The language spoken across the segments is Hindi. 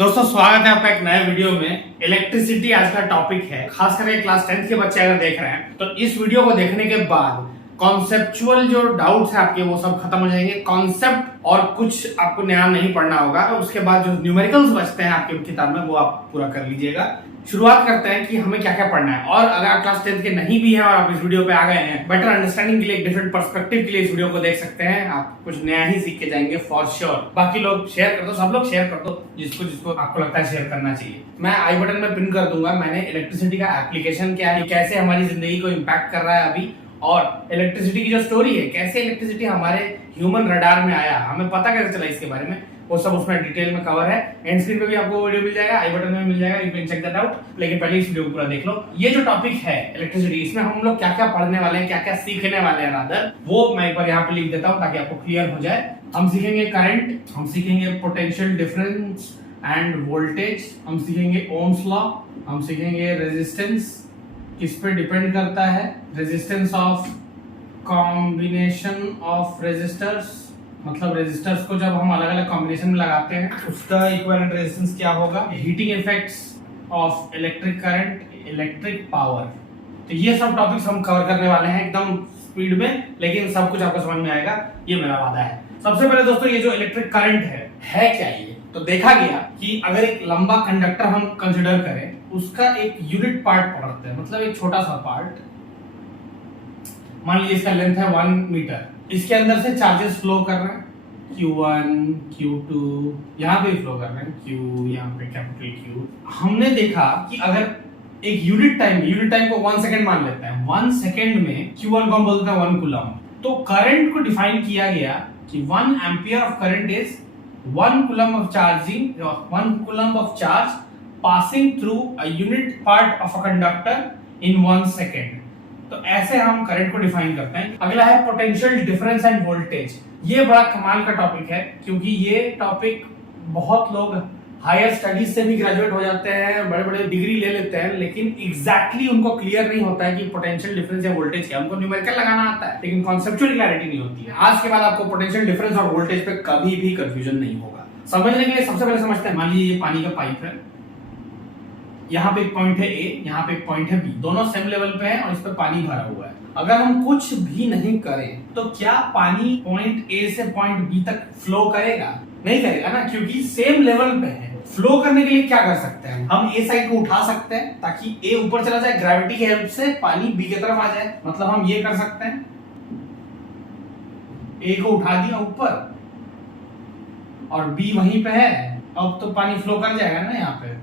दोस्तों स्वागत है आपका एक नए वीडियो में। इलेक्ट्रिसिटी आज का टॉपिक है, खास करके क्लास 10th के बच्चे अगर देख रहे हैं तो इस वीडियो को देखने के बाद कॉन्सेप्चुअल जो डाउट्स है आपके वो सब खत्म हो जाएंगे। कॉन्सेप्ट और कुछ आपको नया नहीं पढ़ना होगा। उसके बाद जो न्यूमेरिकल्स बचते हैं आपके किताब में वो आप पूरा कर लीजिएगा। शुरुआत करते हैं कि हमें क्या क्या पढ़ना है। और अगर आप क्लास 10th के नहीं भी हैं और आप इस वीडियो पे आ गए हैं, बेटर अंडरस्टैंडिंग के लिए, डिफरेंट पर्सपेक्टिव के लिए इस वीडियो को देख सकते हैं। आप कुछ नया ही सीख के जाएंगे फॉर श्योर। बाकी लोग शेयर कर दो, सब लोग शेयर कर दो जिसको जिसको आपको लगता है शेयर करना चाहिए। मैं आई बटन में पिन कर दूंगा। मैंने इलेक्ट्रिसिटी का एप्लीकेशन क्या है, कैसे हमारी जिंदगी को इम्पैक्ट कर रहा है अभी, और इलेक्ट्रिसिटी की जो स्टोरी है, कैसे इलेक्ट्रिसिटी हमारे ह्यूमन रडार में आया, हमें पता कैसे चला इसके बारे में, वो सब उसमें डिटेल में कवर है। एंड स्क्रीन पे भी आपको वीडियो मिल जाएगा, आई बटन में मिल जाएगा, you can check that out. लेकिन पहले इस वीडियो को पूरा देख लो। ये जो टॉपिक है इलेक्ट्रिसिटी, इसमें हम लोग क्या क्या पढ़ने वाले हैं, क्या क्या सीखने वाले हैं रादर, वो मैं एक बार यहाँ पे लिख देता हूँ ताकि आपको क्लियर हो जाए। हम सीखेंगे करंट, हम सीखेंगे पोटेंशियल डिफरेंस एंड वोल्टेज, हम सीखेंगे ओम्स लॉ, हम सीखेंगे रेजिस्टेंस, किस पे डिपेंड करता है, resistance of combination of resistors, मतलब रेजिस्टर्स को जब हम अलग अलग कॉम्बिनेशन में लगाते हैं उसका इक्विवेलेंट रेजिस्टेंस क्या होगा, heating effects of electric current, electric power. तो ये सब टॉपिक्स हम कवर करने वाले हैं एकदम स्पीड में, लेकिन सब कुछ आपको समझ में आएगा, ये मेरा वादा है। सबसे पहले दोस्तों ये जो इलेक्ट्रिक करंट है क्या ये? तो देखा गया कि अगर एक लंबा कंडक्टर हम कंसिडर करें, उसका एक यूनिट पार्ट पकड़ते हैं, मतलब एक छोटा सा पार्ट, मान लीजिए इसका लेंथ है 1 मीटर। इसके अंदर से चार्जेस फ्लो कर रहे हैं, Q1, Q2, यहाँ पे फ्लो कर रहे हैं, Q, यहाँ पे कैपिटल Q। हमने देखा कि अगर एक यूनिट टाइम को 1 सेकंड मान लेते हैं, 1 सेकंड में Q1 को हम बोलते हैं 1 कूलम। तो करंट को डिफाइन किया गया कि 1 ampere of current is 1 coulomb of charging, 1 coulomb of charge passing through a unit part of a conductor in 1 second. तो ऐसे हम करंट को डिफाइन करते हैं। अगला है पोटेंशियल डिफरेंस एंड वोल्टेज। ये बड़ा कमाल का टॉपिक है, क्योंकि ये टॉपिक बहुत लोग हायर स्टडीज से भी ग्रेजुएट हो जाते हैं, बड़े बड़े डिग्री ले लेते हैं, लेकिन एग्जैक्टली उनको क्लियर नहीं होता है कि पोटेंशियल डिफरेंस या वोल्टेज क्या। उनको न्यूमेरिकल लगाना आता है, लेकिन कॉन्सेप्चुअल क्लैरिटी नहीं होती है। आज के बाद आपको पोटेंशियल डिफरेंस और वोल्टेज पे कभी भी कंफ्यूजन नहीं होगा। समझने के लिए सबसे पहले समझते हैं, मान लीजिए ये पानी का पाइप है, यहाँ पे एक पॉइंट है A, यहाँ पे एक पॉइंट है B, दोनों सेम लेवल पे हैं और इस पे पानी भरा हुआ है। अगर हम कुछ भी नहीं करें तो क्या पानी पॉइंट A से पॉइंट B तक फ्लो करेगा? नहीं करेगा ना, क्योंकि सेम लेवल पे है। फ्लो करने के लिए क्या कर सकते हैं, हम A साइड को उठा सकते हैं ताकि A ऊपर चला जाए, ग्रेविटी की हेल्प से पानी B की तरफ आ जाए। मतलब हम ये कर सकते हैं, A को उठा दिया ऊपर और B वहीं पे है, अब तो पानी फ्लो कर जाएगा ना यहाँ पे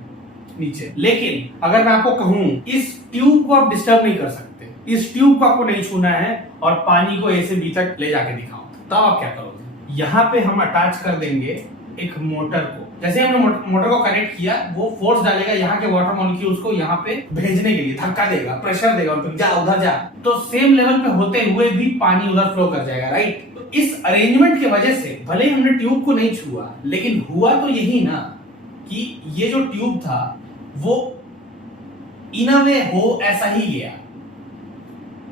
नीचे। लेकिन अगर मैं आपको कहूं इस ट्यूब को आप डिस्टर्ब नहीं कर सकते, इस ट्यूब को आपको नहीं छूना है और पानी को A से B तक ले जाके दिखाओ, तब आप क्या करोगे? यहाँ पे हम अटैच कर देंगे एक मोटर को। जैसे हमने मोटर को कनेक्ट किया, वो फोर्स डालेगा यहाँ के वाटर मॉलिक्यूल्स को यहाँ पे भेजने के लिए, धक्का देगा, प्रेशर देगा, जा उधर जा, तो सेम लेवल पे होते हुए भी पानी उधर फ्लो कर जाएगा, राइट? तो इस अरेंजमेंट की वजह से भले ही हमने ट्यूब को नहीं छुआ, लेकिन हुआ तो यही ना कि ये जो ट्यूब था वो इन अ वे हो ऐसा ही गया।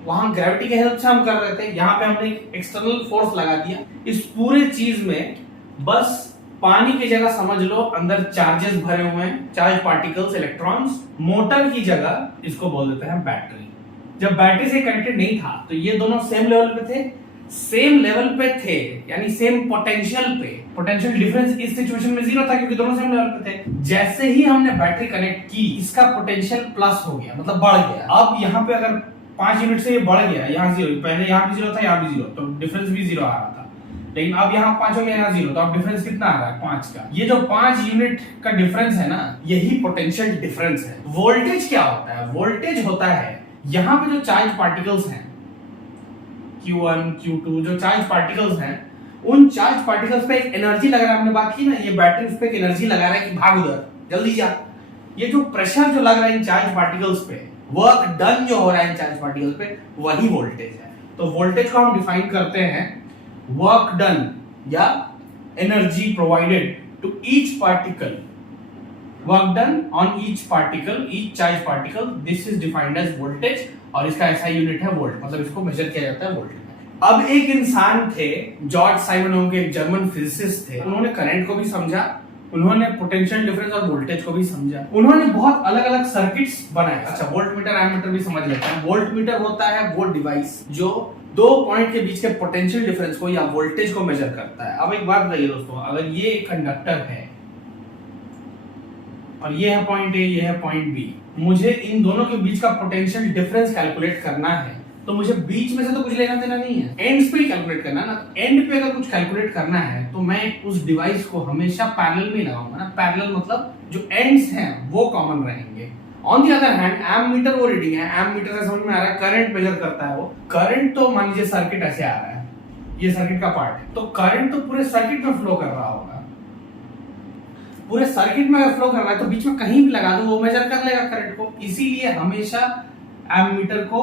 वहां ग्रेविटी के हेल्प से हम कर रहे थे, यहाँ पे हमने एक एक्सटर्नल फोर्स लगा दिया। इस पूरे चीज में बस पानी की जगह समझ लो अंदर चार्जेस भरे हुए हैं, चार्ज पार्टिकल्स, इलेक्ट्रॉन्स। मोटर की जगह इसको बोल देते हैं बैटरी। जब बैटरी से कनेक्टेड नहीं था तो ये दोनों सेम लेवल पे थे, सेम लेवल पे थे, यानी सेम पोटेंशियल पे। पोटेंशियल डिफरेंस इस सिचुएशन में 0 था क्योंकि दोनों सेम लेवल पे थे। जैसे ही हमने बैटरी कनेक्ट की, इसका पोटेंशियल प्लस हो गया, मतलब बढ़ गया। अब यहाँ पे अगर 5 यूनिट से ये बढ़ गया, यहाँ 0, पहले यहाँ भी 0 था, यहाँ भी 0, तो डिफरेंस भी 0 आ रहा था। लेकिन अब यहाँ 5 हो गया, यहाँ 0, तो अब डिफरेंस कितना आ रहा है? 5 का। ये जो 5 यूनिट का डिफरेंस है ना, यही पोटेंशियल डिफरेंस है। वोल्टेज क्या होता है? वोल्टेज होता है यहाँ पे जो चार्ज पार्टिकल्स हैं, Q1, Q2, जो चार्ज पार्टिकल्स हैं, उन चार्ज पार्टिकल्स पे एक एनर्जी लग रहा है। हमने बात की ना, ये बैटरी उस पे एक एनर्जी लगा रहा है कि भाग उधर, जल्दी जा। ये जो प्रेशर जो लग रहा है इन चार्ज पार्टिकल्स पे, वर्क डन जो हो रहा है इन चार्ज पार्टिकल्स पे, वही वोल्टेज है। तो वोल्टेज को हम डिफाइन करते हैं वर्क डन या energy provided to each particle, work done on each particle, each charge particle, this is defined as voltage. और इसका ऐसा यूनिट है वोल्ट, मतलब इसको मेजर किया जाता है वोल्ट में। अब एक इंसान थे, जॉर्ज साइमन के, एक जर्मन फिजिसिस्ट थे, उन्होंने करंट को भी समझा उन्होंने पोटेंशियल डिफरेंस और वोल्टेज को भी समझा। उन्होंने बहुत अलग अलग सर्किट्स बनाए। अच्छा, वोल्ट मीटर एमीटर भी समझ लेते हैं। वोल्ट मीटर होता है वो डिवाइस जो दो पॉइंट के बीच के पोटेंशियल डिफरेंस को या वोल्टेज को मेजर करता है। अब एक बात बताइए दोस्तों, अगर ये एक कंडक्टर है और ये है पॉइंट ए, ये है पॉइंट बी, मुझे इन दोनों के बीच का पोटेंशियल डिफरेंस कैलकुलेट करना है, तो मुझे बीच में से तो कुछ लेना देना नहीं है, एंड्स पे ही कैलकुलेट करना है ना। एंड पे अगर कुछ कैलकुलेट करना है तो मैं उस डिवाइस को हमेशा पैरेलल में लगाऊंगा ना। पैरेलल मतलब जो एंड्स हैं वो कॉमन रहेंगे। On the other hand ammeter वो रीडिंग है, एमीटर से समझ में आ रहा है करंट मेजर करता है वो। करंट तो मान लीजिए सर्किट ऐसे आ रहा है, ये सर्किट का पार्ट है, तो करंट तो पूरे सर्किट में फ्लो कर रहा होगा। पूरे सर्किट में अगर फ्लो कर रहा है तो बीच में कहीं भी लगा दो वो मेजर कर लेगा करंट को। इसीलिए हमेशा एमीटर को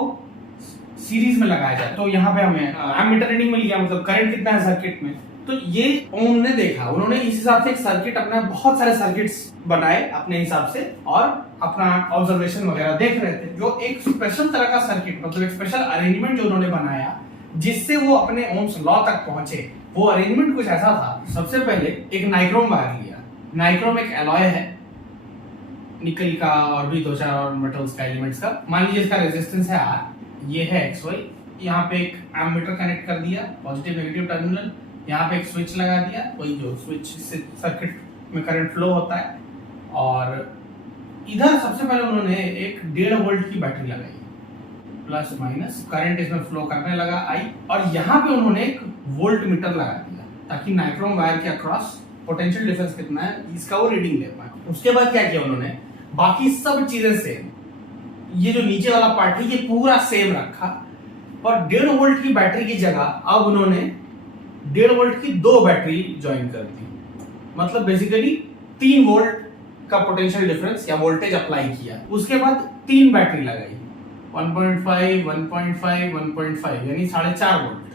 सीरीज में लगाया जाए। तो यहाँ पे हमें एमीटर रीडिंग मिल गया, मतलब करंट कितना है सर्किट में। तो ये ओम ने देखा, उन्होंने इस हिसाब से एक सर्किट अपना बहुत सारे सर्किट्स बनाए अपने हिसाब से और अपना ऑब्जर्वेशन वगैरह देख रहे थे। जो एक स्पेशल तरह का सर्किट, मतलब एक स्पेशल अरेंजमेंट जो उन्होंने बनाया जिससे वो अपने ओम्स लॉ तक पहुंचे, वो अरेंजमेंट कुछ ऐसा था। सबसे पहले एक नाइक्रोम वायर लिया। नाइक्रोम एक एलॉय है निकल का और भी दो चार और मेटल्स का, एलिमेंट्स का। मान लीजिए इसका रेजिस्टेंस है R, ये है XY। यहाँ पे एक एमीटर कनेक्ट कर दिया, पॉजिटिव नेगेटिव टर्मिनल। यहाँ पे एक स्विच लगा दिया, वही जो स्विच से सर्किट में करंट फ्लो होता है। और इधर सबसे पहले उन्होंने एक 1.5 वोल्ट की बैटरी लगाई, प्लस माइनस करंट इसमें फ्लो करने लगा I। और यहाँ पे उन्होंने एक वोल्ट मीटर लगा दिया ताकि नाइक्रोम वायर के अक्रॉस पोटेंशियल डिफरेंस कितना है इसका वो रीडिंग ले पाए। उसके बाद क्या किया उन्होंने, बाकी सब चीजें सेम, ये जो नीचे वाला पार्ट है ये पूरा सेम रखा और 1.5 वोल्ट की बैटरी की जगह अब उन्होंने 1.5 वोल्ट की 2 बैटरी ज्वाइन कर दी। मतलब बेसिकली 3 वोल्ट का पोटेंशियल डिफरेंस या वोल्टेज अप्लाई किया। उसके बाद 3 बैटरी लगाई, 1.5, 1.5, 1.5 यानी 4.5 वोल्ट।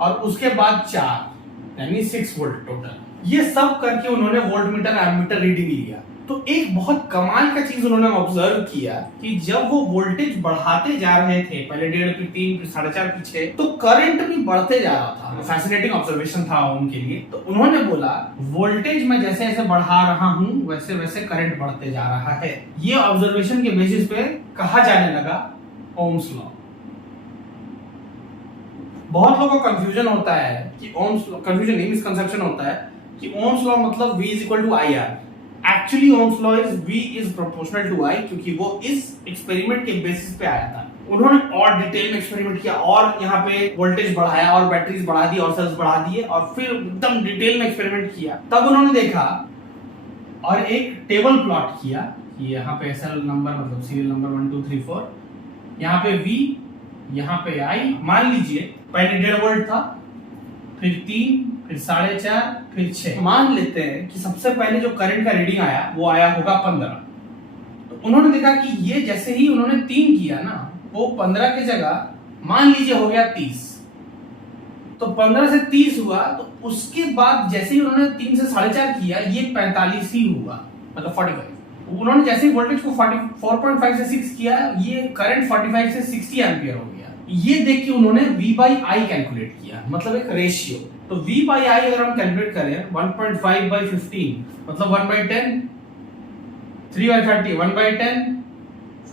और उसके बाद 4 यानी 6 वोल्ट टोटल। ये सब करके उन्होंने वोल्ट मीटर एमीटर रीडिंग लिया। तो एक बहुत कमाल का चीज उन्होंने ऑब्जर्व किया कि जब वो वोल्टेज बढ़ाते जा रहे थे, पहले 1.5 फिर 3 फिर 4.5 फिर 6, तो करंट भी बढ़ते जा रहा था। फैसिनेटिंग ऑब्जर्वेशन था उनके लिए। तो उन्होंने बोला वोल्टेज मैं जैसे जैसे बढ़ा रहा हूं वैसे वैसे करंट बढ़ते जा रहा है। ये ऑब्जर्वेशन के बेसिस पे कहा जाने लगा ओम्स लॉ। बहुत लोगों को कंफ्यूजन होता है कि ओम्स लॉ, कंफ्यूजन नहीं मिसकंसेप्शन होता है कि ओम्स लॉ मतलब V is equal to IR। Actually Ohm's law is V is proportional to I, क्योंकि वो इस एक्सपेरिमेंट के बेसिस पे आया था। उन्होंने और डिटेल में एक्सपेरिमेंट किया और यहाँ पे वोल्टेज बढ़ाया और बैटरीज बढ़ा दी और सेल्स बढ़ा दिए और फिर एकदम डिटेल में एक्सपेरिमेंट किया। तब उन्होंने देखा और एक टेबल प्लॉट किया कि यहाँ पे SL नंबर मतलब सीरियल नंबर 1 2 3 4, यहाँ पे V, यहाँ पे I। मान लीजिए पहले 1.5 वोल्ट था, फिर 3, फिर 4.5, फिर 6। मान लेते हैं कि सबसे पहले जो करंट का रीडिंग आया वो आया होगा 15। तो उन्होंने देखा कि ये जैसे ही उन्होंने 3 किया ना, वो 15 की जगह मान लीजिए हो गया 30। तो 15 से 30 हुआ, तो उसके बाद जैसे ही उन्होंने 3 से 4.5 किया ये 45 ही हुआ, मतलब 45। उन्होंने जैसे ही वोल्टेज को 4.5 से 6 किया, ये करंट 45 से 60 एम्पियर हो गया। ये देख के उन्होंने V by I कैलकुलेट किया, मतलब एक रेशियो। तो V by I अगर हम कैलकुलेट करें 1.5 by 15 मतलब 1 by 10, 3 by 30 1 by 10,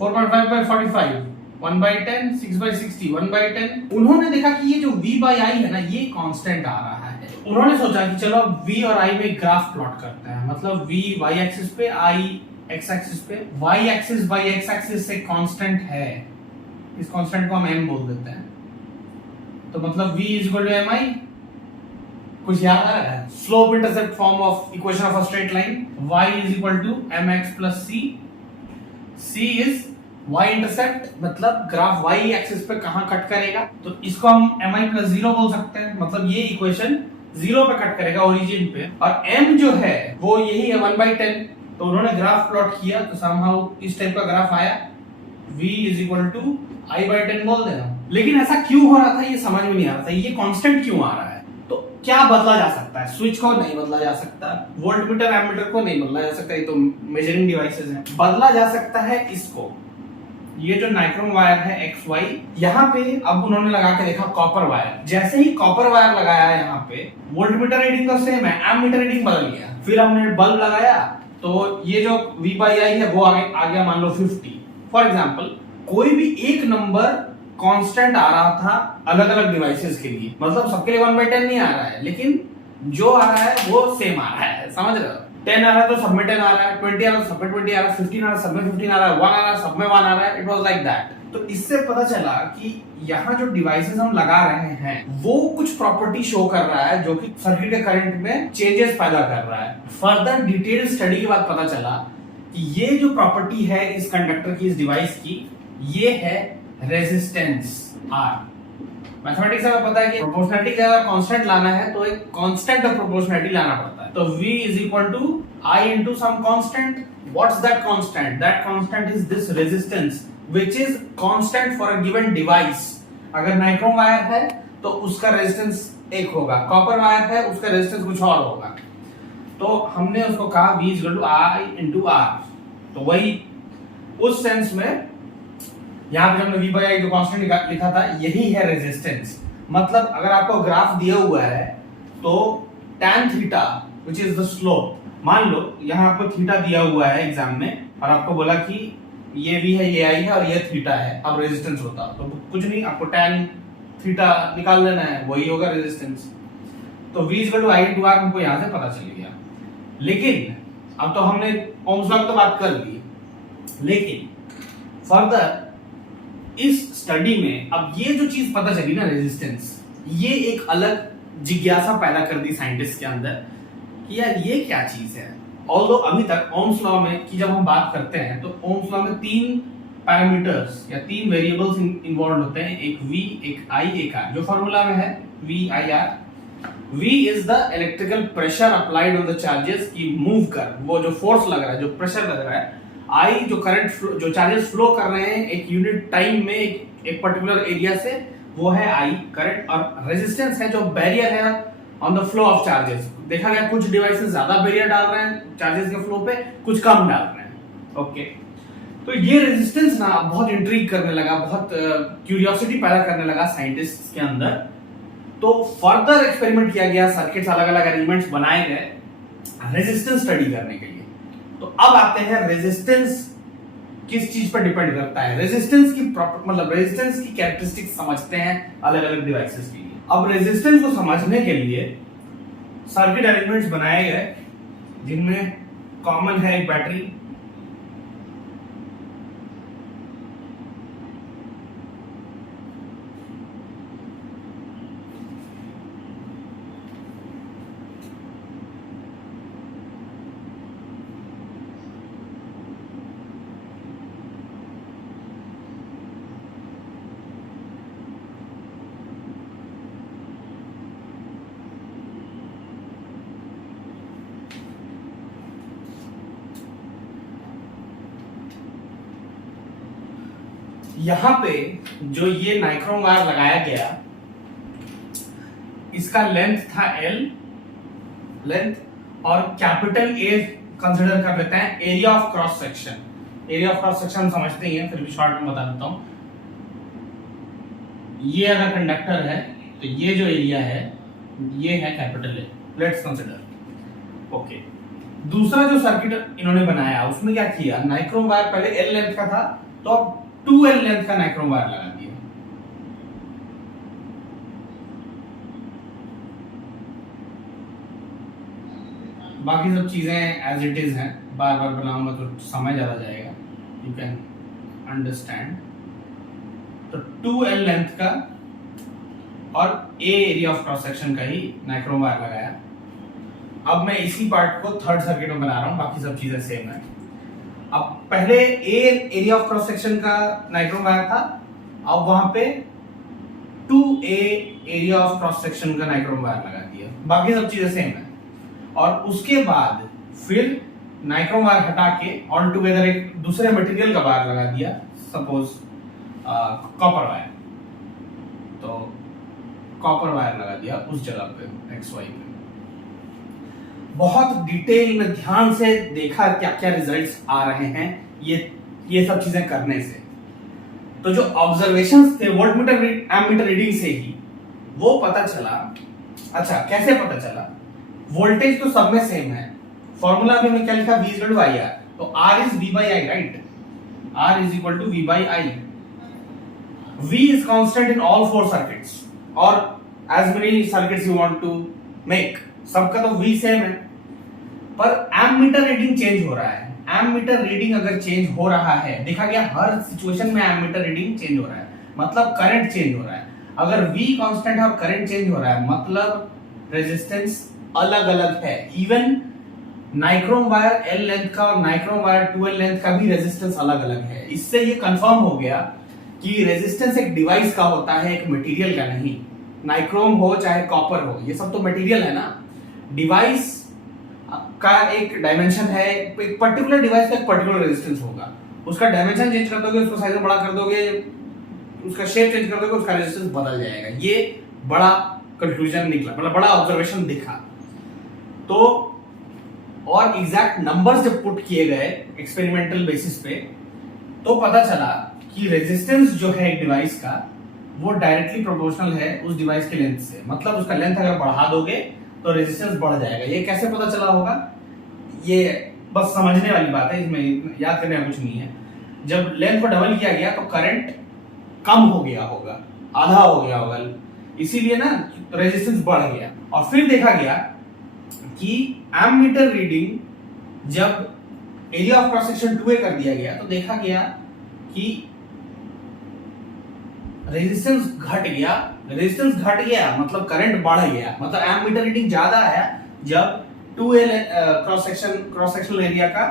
4.5 by 45 1 by 10, 6 by 60 1 by 10। उन्होंने देखा कि ये जो V by I है ना ये कांस्टेंट आ रहा है। उन्होंने सोचा कि चलो अब V और I में ग्राफ प्लॉट करते हैं, मतलब V y एक्सिस पे, I x एक्सिस पे। y axis by x axis से कांस्टेंट है, इस कांस्टेंट को हम m बोल देते हैं। तो मतलब v is equal to mi। कुछ याद आ रहा है? Slope intercept form of equation of a straight line, y is equal to mx plus c। c is y intercept, मतलब ग्राफ y एक्सिस पे कहां कट करेगा, तो इसको हम mi प्लस 0 बोल सकते हैं। मतलब ये इक्वेशन 0 पे कट करेगा ओरिजिन पे। और m जो है वो यही है 1 by 10। तो उन्होंने ग्राफ प्लॉट किया तो समहाउ इस टाइप का ग्राफ आया, v is equal to I by 10 बोल देना। लेकिन ऐसा क्यों हो रहा था ये समझ में नहीं आ रहा था, ये कांस्टेंट क्यों आ रहा है। तो क्या बदला जा सकता है? स्विच को नहीं बदला जा सकता, वोल्ट मीटर एमीटर को नहीं बदला जा सकता, ये तो मेजरिंग डिवाइसेस हैं। बदला जा सकता है इसको, ये जो नाइक्रोम वायर है एक्स वाई, यहाँ पे अब उन्होंने लगा के देखा कॉपर वायर। जैसे ही कॉपर वायर लगाया यहाँ पे, वोल्टमीटर रीडिंग तो सेम है, एमीटर रीडिंग बदल गया। फिर हमने बल्ब लगाया तो ये जो V बाई आई है वो आ गया मान लो 50। फॉर एग्जाम्पल कोई भी एक नंबर कांस्टेंट आ रहा था अलग अलग डिवाइसेस के लिए, मतलब सबके लिए 1/10 नहीं आ रहा है, लेकिन जो आ रहा है वो सेम आ रहा है, समझ रहे हो? 10 आ रहा है तो सब में 10 आ रहा है, 20 आ रहा है सब में 20 आ रहा है, 15 आ रहा है सब में 15 आ रहा है, 1 आ रहा है सब में 1 आ रहा है। It was like that. तो इससे पता चला कि यहाँ जो डिवाइसेस हम लगा रहे हैं वो कुछ प्रॉपर्टी शो कर रहा है जो कि सर्किट के करंट में चेंजेस पैदा कर रहा है। फर्दर डिटेल स्टडी के बाद पता चला कि ये जो प्रॉपर्टी है इस कंडक्टर की, इस डिवाइस की, ये है रेजिस्टेंस R। मैथमेटिक्स में पता है कि प्रोपोर्शनैलिटी का अगर कांस्टेंट लाना है तो एक कांस्टेंट ऑफ प्रोपोर्शनैलिटी लाना पड़ता है। तो V is equal to I into some constant. What's that constant? That constant is this resistance, which is constant for a given device. अगर नाइक्रोम वायर है तो उसका रेजिस्टेंस एक होगा, कॉपर वायर है उसका रेजिस्टेंस कुछ और होगा। तो हमने उसको कहा V is equal to I into R। तो वही उस सेंस में यहाँ पे हमने V by I जो कांस्टेंट लिखा था यही है रेजिस्टेंस। मतलब अगर आपको ग्राफ दिया हुआ है तो tan theta which is the slope, मान लो यहाँ आपको थीटा दिया हुआ है एग्जाम में और आपको बोला कि ये V है, ये I है और ये थीटा है, अब रेजिस्टेंस होता तो कुछ नहीं, आपको tan थीटा निकाल लेना है, वही होगा रेजिस्टेंस। तो V equal to I into R हमको यहाँ से पता चल गया। लेकिन अब तो हमने ओम्स लॉ की तो बात कर ली, लेकिन फर्दर इस स्टडी में अब ये जो चीज पता चली ना रेजिस्टेंस, ये एक अलग जिज्ञासा पैदा कर दी साइंटिस्ट के अंदर कि यार ये क्या चीज है। ऑल्दो अभी तक ओम्स लॉ में की जब हम बात करते हैं तो ओम्स लॉ में 3 पैरामीटर्स या 3 वेरिएबल्स इन्वॉल्व होते हैं, एक V, एक I, एक R। जो फॉर्मूला में है V I R। V is the electrical pressure applied on the charges की मूव कर, वो जो फोर्स लग रहा है, जो प्रेशर लग रहा है। I जो करंट जो चार्जेस फ्लो कर रहे हैं एक यूनिट टाइम में एक पर्टिकुलर एरिया से, वो है I करंट। और रेजिस्टेंस है जो बैरियर है on the flow of charges. देखा गया कुछ डिवाइसेस ज्यादा बैरियर डाल रहे हैं चार्जेस के फ्लो पे, कुछ कम डाल रहे हैं। ओके, तो ये रेजिस्टेंस ना बहुत इंट्रीग करने लगा, बहुत क्यूरियोसिटी पैदा करने लगा साइंटिस्ट के अंदर। तो फर्दर एक्सपेरिमेंट किया गया, सर्किट्स अलग अलग अरेंजमेंट्स बनाए गए रेजिस्टेंस स्टडी करने के लिए। तो अब आते हैं रेजिस्टेंस किस चीज पर डिपेंड करता है, रेजिस्टेंस की मतलब रेजिस्टेंस की कैरेक्टरिस्टिक्स समझते हैं अलग अलग डिवाइसेस के लिए। अब रेजिस्टेंस को समझने के लिए सर्किट अरेंजमेंट्स बनाए गए जिनमें कॉमन है एक बैटरी, यहां पे जो ये नाइक्रोम वायर लगाया गया इसका लेंथ था L लेंथ, और कैपिटल A कंसीडर कर लेते हैं area of cross section. Area of cross section समझते ही हैं, फिर भी शॉर्ट में बता देता हूं। ये अगर कंडक्टर है तो ये जो एरिया है ये है capital A, let's consider. Okay, दूसरा जो सर्किट इन्होंने बनाया उसमें क्या किया, नाइक्रोम वायर पहले L लेंथ का था तो अब 2L लेंथ का नाइक्रोम वायर लगा दिया। बाकी सब चीजें एज इट इज हैं, बार बार बनाऊंगा तो समय ज्यादा जाएगा, यू कैन अंडरस्टैंड। तो 2L लेंथ का और A area of cross section का ही नाइक्रोम वायर लगाया। अब मैं इसी पार्ट को थर्ड सर्किट में बना रहा हूं, बाकी सब चीजें सेम है। अब पहले A area of cross section का नाइक्रोम वायर था, अब वहां पे 2A area of cross section का नाइक्रोम वायर लगा दिया, बाकी सब चीजें सेम है। और उसके बाद फिर नाइक्रोम वायर हटा के ऑल टुगेदर एक दूसरे मटेरियल का वायर लगा दिया, सपोज कॉपर वायर। तो कॉपर वायर लगा दिया उस जगह पे XY पे। बहुत डिटेल में ध्यान से देखा क्या क्या रिजल्ट्स आ रहे हैं ये सब चीजें करने से। तो जो ऑब्जर्वेशंस थे वोल्टमीटर एमीटर रीडिंग से ही वो पता चला। अच्छा, कैसे पता चला? वोल्टेज तो सब में सेम है, फॉर्मूला में हमने क्या लिखा, V इज बाई आर, तो R is V by I, right? R is equal to V by I. V is constant in all four circuits or as many circuits you want to make, सबका तो V सेम है, पर एमीटर रीडिंग चेंज हो रहा है। एमीटर रीडिंग अगर चेंज हो रहा है, देखा गया हर सिचुएशन में एमीटर रीडिंग चेंज हो रहा है, मतलब करंट चेंज हो रहा है। अगर V कांस्टेंट है और करंट चेंज हो रहा है, मतलब रेजिस्टेंस अलग अलग है। Even nichrome wire L length का और नाइक्रोम वायर 2L लेंथ का भी रेजिस्टेंस अलग अलग है। इससे ये कंफर्म हो गया कि रेजिस्टेंस एक डिवाइस का होता है, एक मटेरियल का नहीं। नाइक्रोम हो चाहे कॉपर हो, ये सब तो मटेरियल है ना। डिवाइस का एक डायमेंशन है, एक पर्टिकुलर डिवाइस का एक पर्टिकुलर रेजिस्टेंस होगा, उसका डायमेंशन चेंज कर दोगे, उसको साइज में बड़ा कर दोगे, उसका शेप चेंज कर दोगे, उसका रेजिस्टेंस बदल जाएगा। ये बड़ा कंक्लूजन निकला, मतलब बड़ा ऑब्जर्वेशन दिखा। तो और एग्जैक्ट नंबर्स जब पुट किए गए एक्सपेरिमेंटल बेसिस पे, तो पता चला कि रेजिस्टेंस जो है एक डिवाइस का वो डायरेक्टली प्रोपोर्शनल है उस डिवाइस के लेंथ से। मतलब उसका लेंथ अगर बढ़ा दोगे तो रेजिस्टेंस बढ़ जाएगा। ये कैसे पता चला होगा? ये बस समझने वाली बात है, इसमें याद करने का कुछ नहीं है। जब लेंथ को डबल किया गया तो करंट कम हो गया होगा, आधा हो गया होगा, इसीलिए ना रेजिस्टेंस बढ़ गया। और फिर देखा गया कि एमीटर रीडिंग जब area of cross section 2a कर दिया गया तो देखा गया कि रेजिस्टेंस घट गया। रेजिस्टेंस घट गया मतलब करंट बढ़ गया, मतलब एमीटर रीडिंग ज्यादा आया जब 2a क्रॉस सेक्शनल एरिया का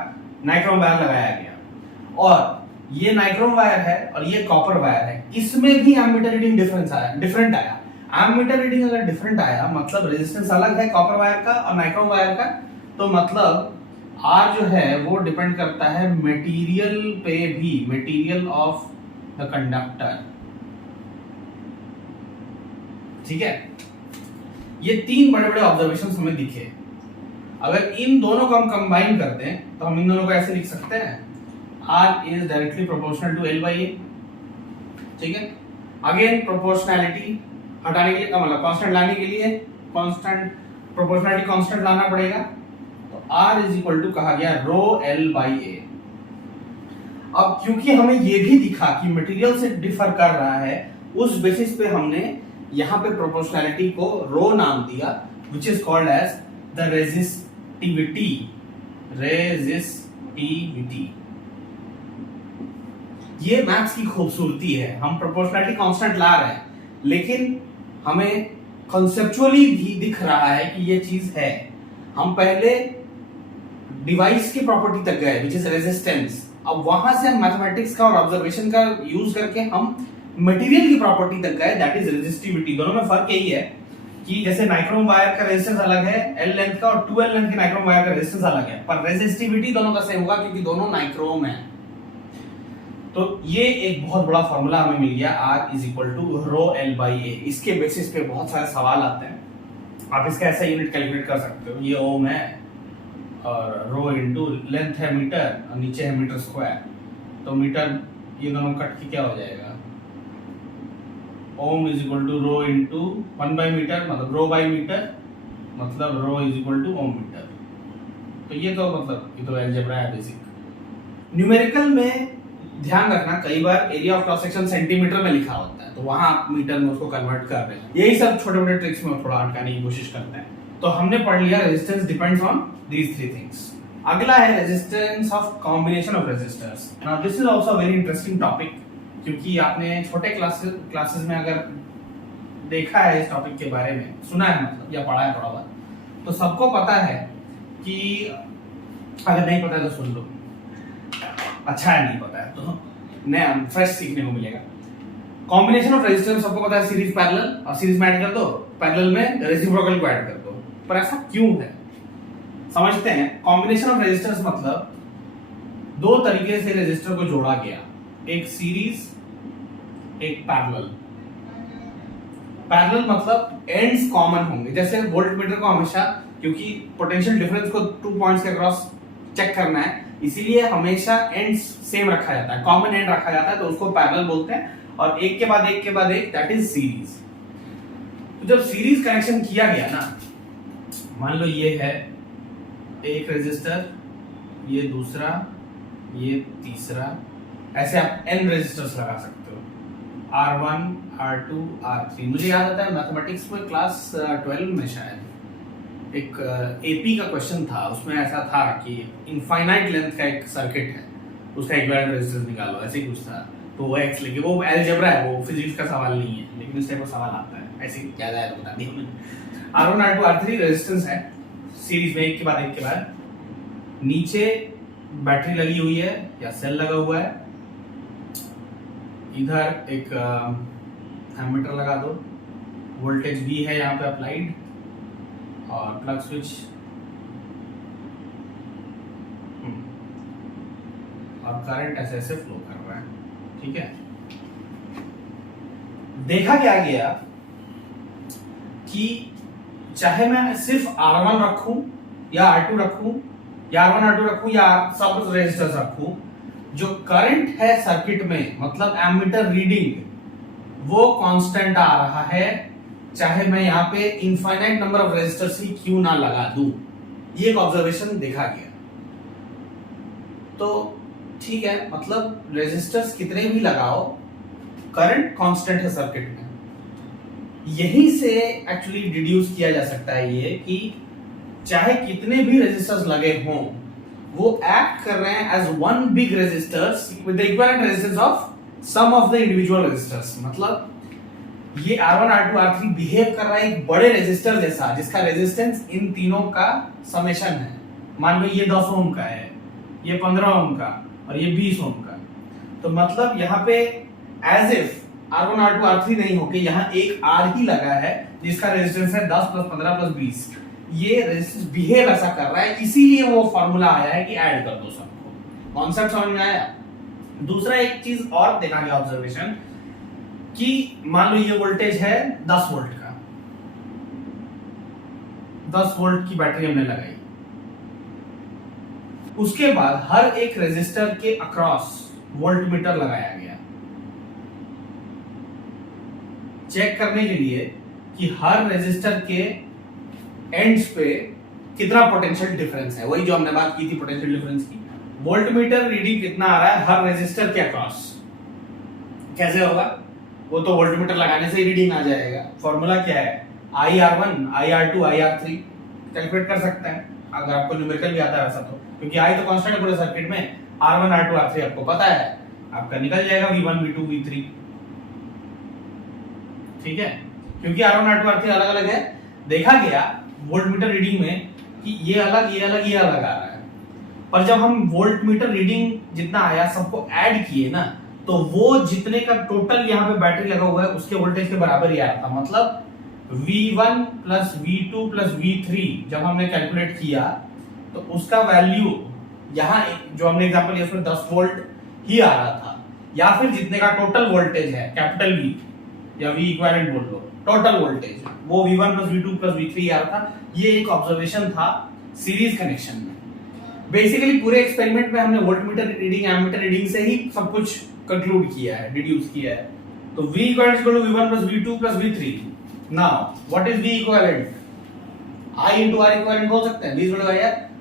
नाइक्रोम वायर लगाया गया। और ये नाइक्रोम वायर है और ये कॉपर वायर है, इसमें भी एमीटर रीडिंग डिफरेंट आया। एमीटर रीडिंग अगर डिफरेंट आया मतलब रेजिस्टेंस अलग है कॉपर वायर का और नाइक्रोम वायर का, तो मतलब R जो है वो डिपेंड करता है मटेरियल पे भी, मटेरियल ऑफ द कंडक्टर। ठीक है, ये तीन बड़े बड़े ऑब्जर्वेशंस हमें दिखे। अगर इन दोनों को हम कंबाइन करते हैं तो हम इन दोनों को ऐसे लिख सकते हैं, R is directly proportional to L by A। ठीक है, अगेन प्रोपोर्शनैलिटी हटाने के लिए, मतलब कांस्टेंट लाने के लिए कांस्टेंट, प्रोपोर्शनैलिटी कांस्टेंट लाना पड़ेगा, तो R इज इक्वल टू कहा गया रो L बाई A। अब क्योंकि हमें ये भी दिखा कि मटेरियल से डिफर कर रहा है, उस बेसिस पे हमने यहां पे प्रोपोर्शनैलिटी को रो नाम दिया, which is called as the resistivity. ये मैथ्स की खूबसूरती है, हम प्रोपोर्शनैलिटी कांस्टेंट ला रहे हैं लेकिन हमें कॉन्सेप्चुअली भी दिख रहा है कि ये चीज है। हम पहले डिवाइस की प्रॉपर्टी तक गए व्हिच इज रेजिस्टेंस, अब वहां से हम मैथमेटिक्स का और ऑब्जर्वेशन का यूज करके हम मटेरियल की प्रॉपर्टी तक गए, दैट इज रेजिस्टिविटी। दोनों में फर्क यही है कि जैसे नाइक्रोम वायर का रेजिस्टेंस अलग है L लेंथ का, और 2L लेंथ के नाइक्रोम वायर का रेजिस्टेंस अलग है, पर रेजिस्टिविटी दोनों का सेम होगा क्योंकि दोनों नाइक्रोम है। तो ये एक बहुत बड़ा फॉर्मूला हमें मिल गया, R is equal to rho L by A। इसके बेसिस पे बहुत सारे सवाल आते हैं, आप इसका ऐसा यूनिट कैलकुलेट कर सकते हो। ये ओम है और रो इनटू लेंथ है मीटर और नीचे है मीटर स्क्वायर, तो मीटर ये दोनों कट के क्या हो जाएगा, ohm is equal to rho into 1 by metre, मतलब रो बाई मीटर, मतलब rho is equal to ohm metre. तो ये तो मतलब ये तो अलजेब्रा है बेसिक। न्यूमेरिकल में ध्यान रखना, कई बार area of cross section centimetre में लिखा होता है, तो वहां आप मीटर में उसको कन्वर्ट कर रहे हैं। यही सब छोटे मोटे ट्रिक्स में थोड़ा अटकाने की कोशिश करते हैं। तो हमने पढ़ लिया resistance depends on these three things. अगला है resistance of combination of resistors. Now this is also very interesting topic, क्योंकि आपने छोटे क्लासेस में अगर देखा है इस टॉपिक के बारे में, सुना है मतलब या पढ़ा है थोड़ा बहुत, तो सबको पता है कि, अगर नहीं पता है तो सुन लो, अच्छा है नहीं पता है तो नया फ्रेश सीखने को मिलेगा। कॉम्बिनेशन ऑफ रेजिस्टेंस सबको पता है, सीरीज पैरेलल, और सीरीज में ऐड कर दो, पैरेलल में रेसिप्रोकल को ऐड कर दो। पर ऐसा क्यों है समझते हैं। कॉम्बिनेशन ऑफ रेजिस्टेंस मतलब दो तरीके से रेजिस्टर को जोड़ा गया, एक सीरीज एक पैरेलल। पैरेलल मतलब एंड्स कॉमन होंगे, जैसे वोल्टमीटर को हमेशा, क्योंकि पोटेंशियल डिफरेंस को 2 पॉइंट्स के अक्रॉस चेक करना है, इसीलिए हमेशा एंड सेम रखा जाता है, कॉमन एंड रखा जाता है, तो उसको पैरेलल बोलते हैं, और एक के बाद एक के बाद एक, दैट इज सीरीज। तो जब सीरीज कनेक्शन किया गया ना, मान लो ये है एक रेजिस्टर, ये दूसरा, ये तीसरा, ऐसे आप n रेजिस्टर्स लगा सकते हो, R1, R2, R3। मुझे याद आता है मैथमेटिक्स में क्लास 12 में शायद एक एपी का क्वेश्चन था, उसमें ऐसा था कि इनफाइनाइट लेंथ का एक सर्किट है, उसका इक्विवेलेंट रेजिस्टेंस निकालो, ऐसे ही कुछ था। तो वो एक्स लेके, वो अलजेब्रा है, वो फिजिक्स का सवाल नहीं है, लेकिन इस टाइप का सवाल आता है, ऐसे ही याद आया तो बता दिया मैंने। R1, R2, R3 रेजिस्टेंस है सीरीज में, एक के बाद एक के बाद। नीचे बैटरी लगी हुई है या सेल लगा हुआ है, इधर एक एमीटर लगा दो, वोल्टेज V है यहाँ पे अप्लाइड, और प्लग स्विच, और करंट ऐसे ऐसे फ्लो कर रहा है, ठीक है। देखा क्या गया कि चाहे मैं सिर्फ R1 रखूं या R2 रखूं, या R1 R2 रखूं या सब रेजिस्टर्स रखूं, जो करंट है सर्किट में, मतलब एमीटर रीडिंग वो कांस्टेंट आ रहा है, चाहे मैं यहाँ पे इनफाइनाइट नंबर ऑफ रेजिस्टर्स ही क्यों ना लगा दूं। ये एक ऑब्जर्वेशन देखा गया। तो ठीक है, मतलब रेजिस्टर्स कितने भी लगाओ, करंट कांस्टेंट है सर्किट में। यहीं से एक्चुअली डिड्यूस किया जा सकता है ये कि चाहे कितने भी रेजिस्टर्स लगे हों, वो एक्ट कर रहे हैं as one big resistors with the equivalent resistance of sum of the individual resistors. मतलब ये R1, R2, R3 बिहेव कर रहा है एक बड़े रेजिस्टर जैसा, जिसका रेजिस्टेंस इन तीनों का समेशन है। मान लो ये 10 ओम का है, ये 15 ओम का, और ये 20 ओम का। तो मतलब यहाँ पे as if R1, R2, R3 नहीं होके यहाँ एक R ही लगा है, जिसका रेजिस्टेंस है 10 + 15 + 20। ये रेजिस्टेंस बिहेव ऐसा कर रहा है, इसीलिए वो फॉर्मूला आया है कि ऐड कर दो सबको। कॉन्सेप्ट समझ में आया। दूसरा एक चीज और देखा गया ऑब्जर्वेशन, कि मान लो ये वोल्टेज है 10 वोल्ट का, 10 वोल्ट की बैटरी हमने लगाई, उसके बाद हर एक रेजिस्टर के अक्रॉस वोल्टमीटर लगाया गया, चेक करने के लिए कि हर रेजिस्टर के एंड्स पे कितना पोटेंशियल डिफरेंस है। वही जो हमने बात की थी पोटेंशियल डिफरेंस की। वोल्टमीटर रीडिंग कितना आ रहा है हर रेजिस्टर के अक्रॉस, कैसे होगा? वो तो वोल्टमीटर लगाने से ही रीडिंग आ जाएगा। फॉर्मूला क्या है? IR1, IR2, IR3 कैलकुलेट कर सकते हैं, अगर आपको न्यूमेरिकल भी आता है वैसा तो, क्योंकि I तो कांस्टेंट है पूरे सर्किट में। R1, R2, R3 आपको पता है, आपका निकल जाएगा V1, V2, V3, ठीक है। क्योंकि R1, R2, R3 अलग अलग है, देखा गया वोल्टमीटर रीडिंग में कि ये अलग, ये अलग, ये अलग आ रहा है। पर जब हम वोल्टमीटर रीडिंग जितना आया सबको ऐड किए ना, तो वो जितने का टोटल यहाँ पे बैटरी लगा हुआ है उसके वोल्टेज के बराबर ही आया था। मतलब V1 + V2 + V3 जब हमने कैलकुलेट किया तो उसका वैल्यू यहाँ जो हमने एग्जांपल लिया उसमें 10 वोल्ट ही आ रहा था, या फिर जितने का टोटल वोल्टेज है कैपिटल V या V इक्विवेलेंट बोल लो, टोटल वोल्टेज वो V1 + V2 + V3 आ रहा था। ये एक ऑब्जर्वेशन था सीरीज कनेक्शन में। बेसिकली पूरे एक्सपेरिमेंट में हमने वोल्टमीटर रीडिंग, एमीटर रीडिंग से ही सब कुछ कंक्लूड किया है, डिड्यूस किया है। तो V = V1 + V2 + V3। Now what is V equivalent? I × R equivalent बोल सकते हैं। V =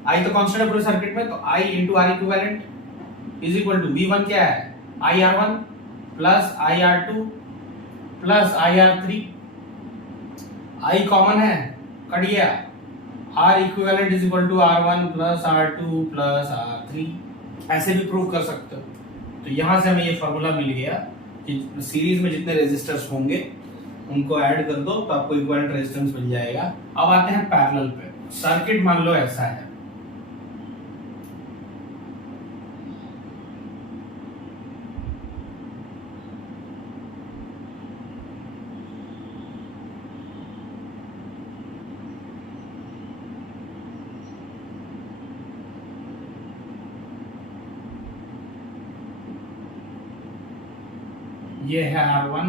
I तो कांस्टेंट है पूरे सर्किट में, तो I × R इक्विवेलेंट = V1 क्या है? IR1 + IR2 + IR3। I common है, कट गया। R equivalent = R1 + R2 + R3। ऐसे भी प्रूव कर सकते हो। तो यहां से हमें ये फॉर्मूला मिल गया कि सीरीज में जितने रेजिस्टर्स होंगे उनको ऐड कर दो तो आपको इक्विवेलेंट रेजिस्टेंस मिल जाएगा। अब आते हैं पैरेलल पे। सर्किट मान लो ऐसा है, ये है R1,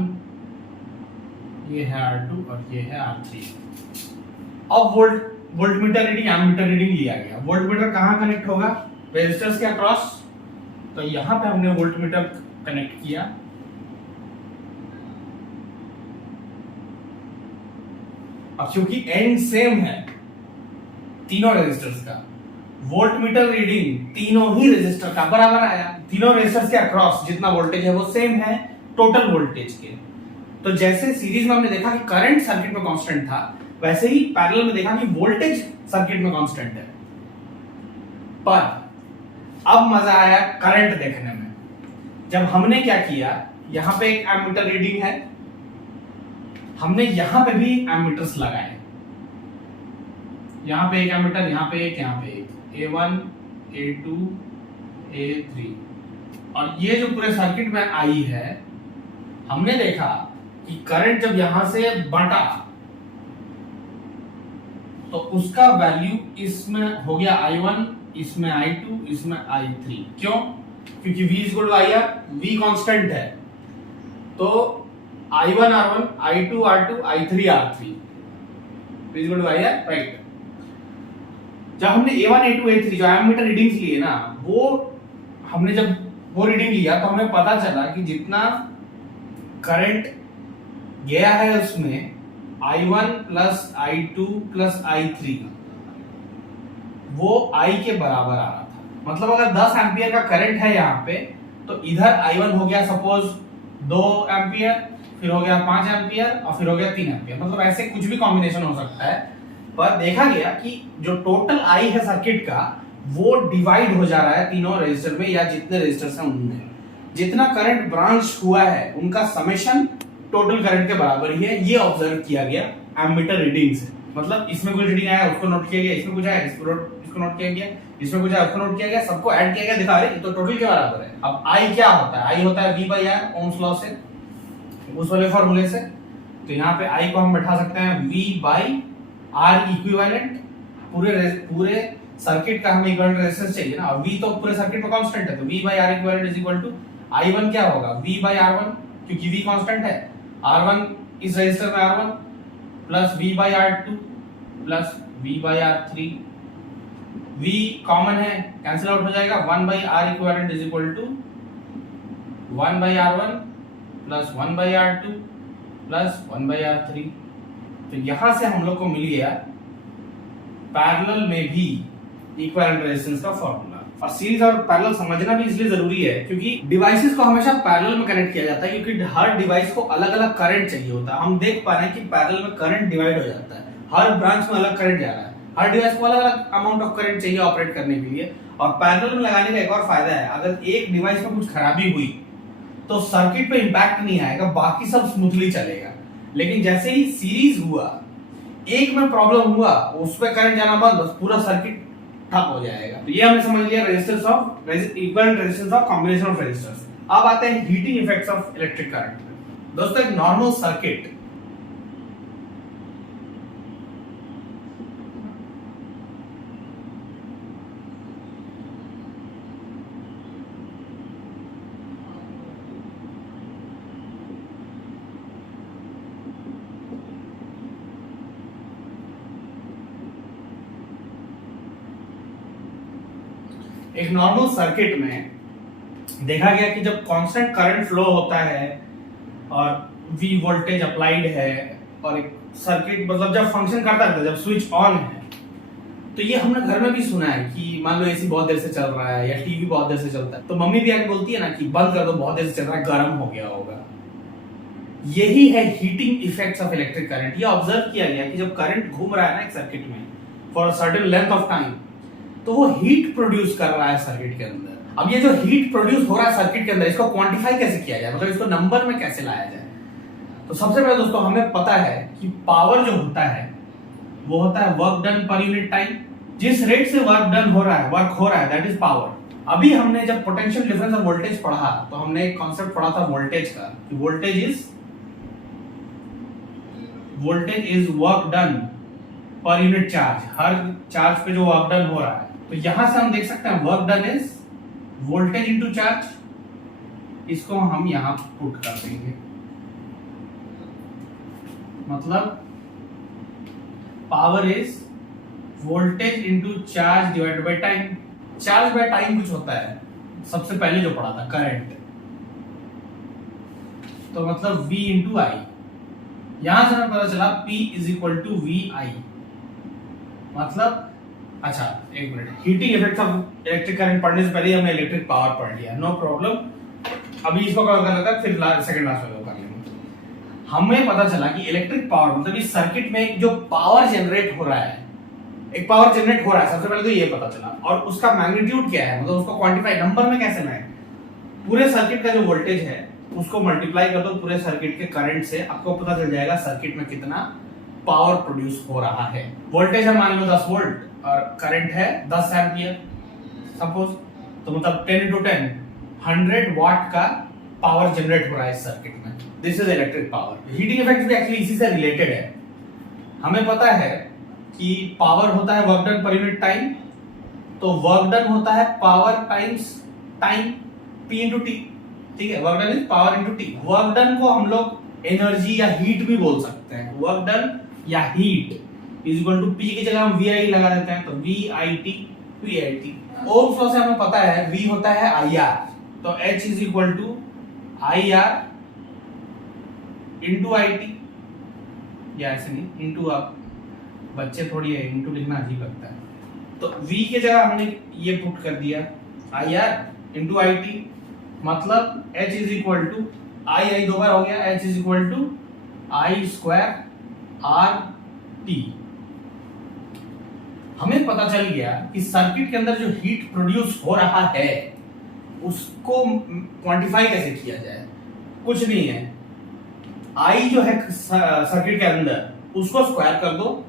ये है R2 और ये है R3। अब वोल्टमीटर रीडिंग, एमीटर रीडिंग लिया गया। वोल्टमीटर कहां कनेक्ट होगा? रेजिस्टर्स के अक्रॉस, तो यहां पे हमने वोल्टमीटर कनेक्ट किया। अब क्योंकि एंड सेम है तीनों रेजिस्टर्स का, वोल्टमीटर रीडिंग तीनों ही रेजिस्टर का बराबर आया। तीनों रेजिस्टर्स के अक्रॉस जितना वोल्टेज है वो सेम है टोटल वोल्टेज के। तो जैसे सीरीज में हमने देखा कि करंट सर्किट में कांस्टेंट था, वैसे ही पैरेलल में देखा कि वोल्टेज सर्किट में कांस्टेंट है। पर अब मजा आया करंट देखने में। जब हमने क्या किया, यहां पे एक एमीटर रीडिंग है, हमने यहां पे भी एमीटर्स लगाए। यहां पे एक एमीटर, यहां पे एक, यहां पे एक, A1, A2, A3। और ये जो पूरे सर्किट में आई है, हमने देखा कि करंट जब यहां से बंटा तो उसका वैल्यू इसमें हो गया I1, इसमें I2, इसमें I3। क्यों? क्योंकि V is equal to IR, V constant है, तो I1 R1, I2 R2, I3 R3, V is equal to IR, right. जब हमने A1, A2, A3 जो एमीटर रीडिंग्स लिए ना, वो हमने जब वो रीडिंग लिया तो हमें पता चला कि जितना करंट गया है उसमें I1 plus I2 plus I3 वो I के बराबर आ रहा था। मतलब अगर 10 एम्पियर का करंट है यहाँ पे, तो इधर I1 हो गया सपोज 2 एम्पियर, फिर हो गया 5 एम्पियर और फिर हो गया 3 एम्पियर। मतलब ऐसे कुछ भी कॉम्बिनेशन हो सकता है। पर देखा गया कि जो टोटल I है सर्किट का, वो डिवाइड हो जा रहा है तीनों रेजिस्टर में, या जितने रेजिस्टर्स हैं उनमें जितना करंट ब्रांच हुआ है उनका समेशन टोटल करंट के बराबर ही है। ये ऑब्जर्व किया गया एमीटर रीडिंग से। मतलब इसमें कुछ रीडिंग आया उसको नोट किया गया, इसमें कुछ आया इसको नोट किया गया, इसमें कुछ आया उसको नोट किया गया, सबको ऐड किया गया, दिखा रहे तो टोटल के बराबर है। अब I क्या होता है? I होता है V/R, ओम्स लॉ से, उस वाले फॉर्मूले से। तो यहाँ पे I को हम बैठा सकते हैं V/R इक्विवेलेंट। पूरे सर्किट का हमें इक्विवेलेंट रेजिस्टेंस चाहिए ना, और V तो पूरे सर्किट में कांस्टेंट है, तो V/R equivalent is equal to I1 क्या होगा? V/R1, क्योंकि V कांस्टेंट है, R1 इस रेजिस्टर में R1 plus V/R2 plus V/R3। V common है, कैंसिल आउट हो जाएगा, 1/R equivalent is equal to 1/R1 plus 1/R2 plus 1/R3। तो यहां से हम लोग को मिल गया पैरेलल में भी इक्विवेलेंट रेजिस्टेंस का फॉर्मूला। और सीरीज और पैरेलल समझना भी इसलिए जरूरी है क्योंकि डिवाइसेस को हमेशा पैरेलल में कनेक्ट किया जाता है, क्योंकि हर डिवाइस को अलग अलग करंट चाहिए होता है। हम देख पा रहे हैं कि पैरेलल में करंट डिवाइड हो जाता है, हर ब्रांच में अलग करंट जा रहा है, हर डिवाइस को अलग अलग अमाउंट ऑफ करंट चाहिए ऑपरेट करने के लिए। और पैरेलल में लगाने का एक और फायदा है, अगर एक डिवाइस में कुछ खराबी हुई तो सर्किट पे इंपैक्ट नहीं आएगा, बाकी सब स्मूथली चलेगा। लेकिन जैसे ही सीरीज हुआ, एक में प्रॉब्लम हुआ, उस पे करंट जाना बंद, बस पूरा सर्किट ठप हो जाएगा। तो ये हमने समझ लिया resistance of equivalent resistance of combination of resistors. अब आते हैं heating effects of electric current. दोस्तों, एक नॉर्मल सर्किट में देखा गया कि जब कांस्टेंट करंट फ्लो होता है और V वोल्टेज अप्लाइड है और एक सर्किट मतलब जब फंक्शन करता है, जब स्विच ऑन है, तो ये हमने घर में भी सुना है कि मान लो एसी बहुत देर से चल रहा है या टीवी बहुत देर से चलता है, तो मम्मी भी आके बोलती है ना कि बंद कर दो, बहुत देर से चल रहा है, गर्म हो गया होगा। यही है heating effects of electric current. ये ऑब्जर्व किया गया कि जब करंट घूम रहा है ना एक सर्किट में for a certain length of time, तो वो हीट प्रोड्यूस कर रहा है सर्किट के अंदर। अब ये जो हीट प्रोड्यूस हो रहा है सर्किट के अंदर, इसको क्वांटिफाई कैसे किया जाए, मतलब इसको नंबर में कैसे लाया जाए? तो सबसे पहले दोस्तों हमें पता है कि पावर जो होता है वो होता है work done per unit time. जिस रेट से वर्क हो रहा है दैट इज पावर। अभी हमने जब पोटेंशियल डिफरेंस और वोल्टेज पढ़ा तो हमने एक कॉन्सेप्ट पढ़ा था वोल्टेज का, कि voltage is work done per unit charge, her charge पे जो वर्क डन हो रहा है। तो यहां से हम देख सकते हैं work done is voltage into charge. इसको हम यहां पुट कर देंगे, मतलब power is voltage into charge divided by time. Charge by time कुछ होता है, सबसे पहले जो पढ़ा था करंट, तो मतलब V इंटू आई। यहां से हमें पता चला P is equal to V I, मतलब अच्छा एक minute, heating effect of electric current पढ़ने से पहले ही हमने इलेक्ट्रिक पावर पढ़ लिया, नो प्रॉब्लम। अभी इसको कवर कर लेते हैं, फिर सेकंड लास्ट वाला कर लेंगे। हमें पता चला कि इलेक्ट्रिक पावर मतलब इस सर्किट में जो पावर जनरेट हो रहा है, एक पावर जनरेट हो रहा है, सबसे पहले तो ये पता चला, और उसका मैग्नीट्यूड क्या है, मतलब उसको क्वांटिफाई नंबर में कैसे मैं, पूरे सर्किट का जो वोल्टेज है उसको मल्टीप्लाई कर दो पूरे सर्किट के करंट से, आपको पता चल जाएगा सर्किट में कितना पावर प्रोड्यूस हो रहा है। वोल्टेज है मान लो 10 वोल्ट और करंट है 10 एम्पियर सपोज, तो मतलब 10 into 10 100 वाट का पावर जनरेट हो रहा है इस सर्किट में। This is electric power. Heating effect भी एक्चुअली इसी से रिलेटेड है। हमें पता है कि पावर होता है work done per unit time, तो वर्क डन होता है power times time P into T, ठीक है, work done is power into T. Work done को हम लोग एनर्जी या हीट भी बोल सकते हैं, वर्क डन या heat is equal to P की जगह हम VI लगा देते हैं, तो VIT VIT। ओम्स लॉ से हमें पता है V होता है IR, तो H is equal to IR into IT, या ऐसे नहीं इंटू, आप बच्चे थोड़ी है इंटू लिखना अजीब लगता है, तो V की जगह हमने ये पुट कर दिया IR इंटू IT, मतलब H is equal to I दो बार हो गया, H is equal to I square RT। हमें पता चल गया कि सर्किट के अंदर जो हीट प्रोड्यूस हो रहा है उसको क्वांटिफाई कैसे किया जाए, कुछ नहीं है, I जो है सर्किट के अंदर उसको स्क्वायर कर दो,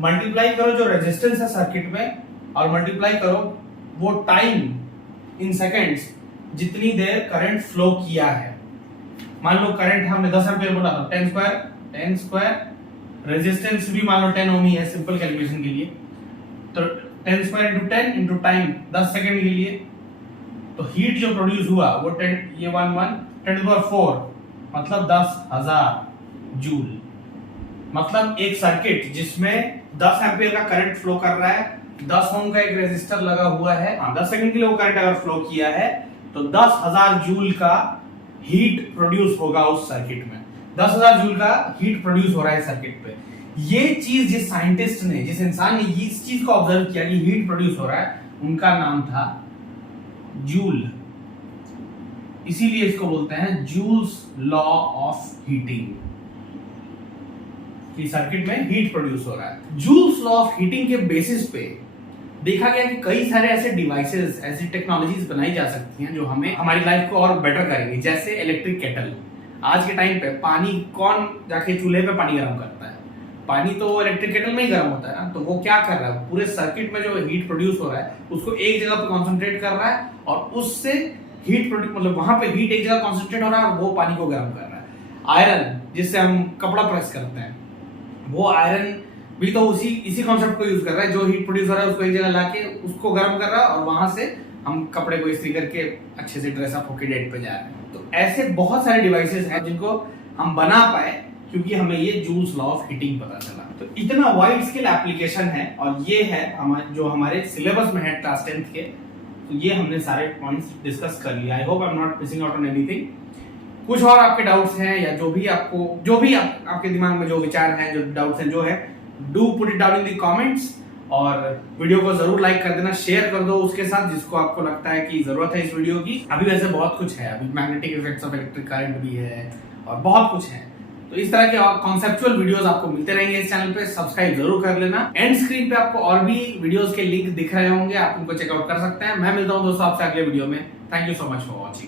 मल्टीप्लाई करो जो रेजिस्टेंस है सर्किट में, और मल्टीप्लाई करो वो टाइम इन सेकेंड्स जितनी देर करंट फ्लो किया है। मान लो करंट हमने 10 एम्पीयर बोला था, 10 स्क्वायर रेजिस्टेंस भी मान लो 10 ओम ही है सिंपल कैलकुलेशन के लिए, तो 10 square into 10 into time 10 second के लिए, तो हीट जो प्रोड्यूस हुआ वो 10 ये 10 to the 4 मतलब 10,000 जूल। मतलब एक सर्किट जिसमें 10 एम्पीयर का करंट फ्लो कर रहा है, 10 ओम का एक रेजिस्टर लगा हुआ है, 10 सेकंड के लिए वो करंट अगर फ्लो किया है तो 10,000 जूल का हीट प्रोड्यूस होगा उस सर्किट में। 10,000 जूल का हीट प्रोड्यूस हो रहा है सर्किट पे। ये चीज जिस साइंटिस्ट ने, जिस इंसान ने इस चीज को ऑब्जर्व किया कि हीट प्रोड्यूस हो रहा है, उनका नाम था जूल। इसीलिए इसको बोलते हैं जूल्स लॉ ऑफ हीटिंग, कि सर्किट में हीट प्रोड्यूस हो रहा है। जूल्स लॉ ऑफ हीटिंग के बेसिस पे देखा गया कि कई सारे ऐसे डिवाइसेस, ऐसी टेक्नोलॉजीज बनाई जा सकती हैं जो हमें हमारी लाइफ को और बेटर करेंगी, जैसे इलेक्ट्रिक केटल। आज के टाइम पे पानी कौन जाके चूल्हे पे पानी गर्म करता है, पानी तो इलेक्ट्रिक केटल में ही गर्म होता है ना। तो वो क्या कर रहा है, पूरे सर्किट में जो हीट प्रोड्यूस हो रहा है उसको एक जगह पे कॉन्सेंट्रेट कर रहा है, और उससे हीट प्रोड्यूस मतलब वहां पे हीट एक जगह कॉन्सेंट्रेट हो रहा है और वो पानी को गर्म कर रहा है। आयरन जिससे हम कपड़ा प्रेस करते हैं, वो आयरन भी तो इसी कॉन्सेप्ट को यूज कर रहा है, जो हीट प्रोड्यूस हो रहा है उसको एक जगह लाके उसको गर्म कर रहा है, और वहां से हम कपड़े को इस्त्री करके अच्छे से ड्रेस अप होके डेट पे जा रहे हैं। तो ऐसे बहुत सारे डिवाइसेस हैं जिनको हम बना पाए क्योंकि हमें ये जूल्स लॉ ऑफ हीटिंग पता चला। तो इतना वाइड स्केल एप्लीकेशन है, और ये है जो हमारे सिलेबस में है क्लास 10th के। तो ये हमने सारे पॉइंट्स डिस्कस कर लिया। I hope I am not missing out on anything. कुछ और आपके डाउट्स हैं, या जो भी आपके दिमाग में जो विचार हैं, जो डाउट्स हैं, जो है do put it down in the comments, और वीडियो को जरूर लाइक कर देना, शेयर कर दो उसके साथ जिसको आपको लगता है कि जरूरत है इस वीडियो की। अभी वैसे बहुत कुछ है, अभी magnetic effects of electric current भी है और बहुत कुछ है। तो इस तरह के और कॉन्सेप्चुअल वीडियोस आपको मिलते रहेंगे इस चैनल पे, सब्सक्राइब जरूर कर लेना। एंड स्क्रीन पे आपको और भी वीडियोस के लिंक दिख रहे होंगे, आप उनको चेकआउट कर सकते हैं। मैं मिलता हूं दोस्तों आपसे अगले वीडियो में। Thank you so much for watching.